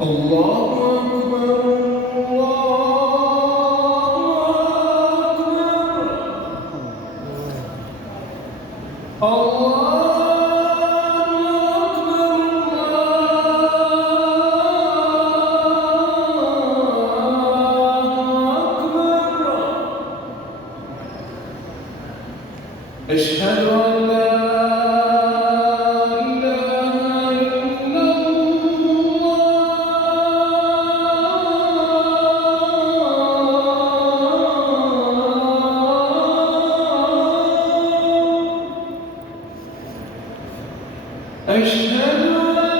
الله أكبر الله أكبر أشهد أن لا إله إلا الله أشهد أن لا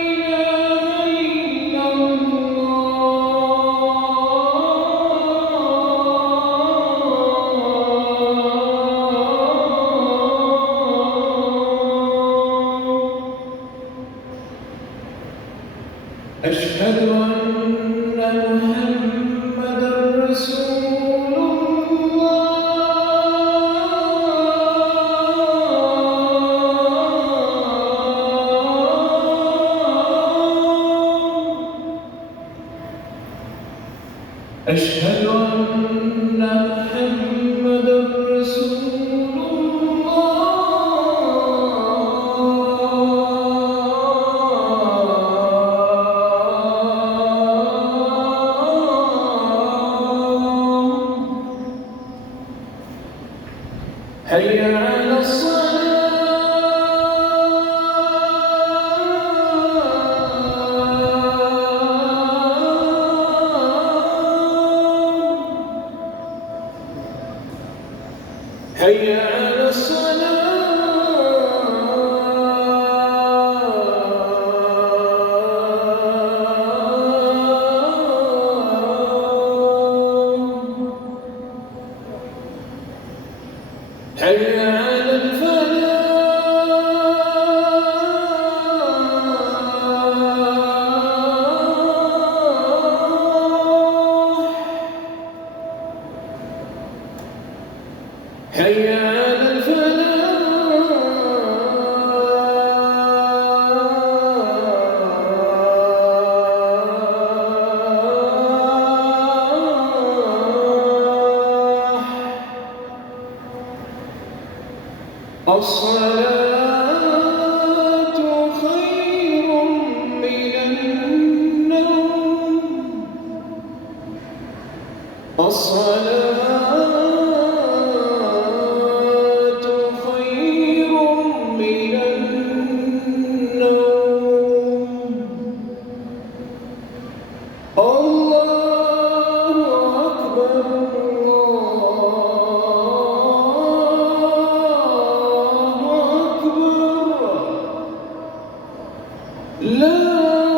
إله إلا الله أشهد أن محمدًا رسول الله أشهد أن محمدًا رسول الله حي على حي على حي على الفلاح حي على الفلاح الصلاة خير من النوم الصلاة خير من النوم الله أكبر الله أكبر لا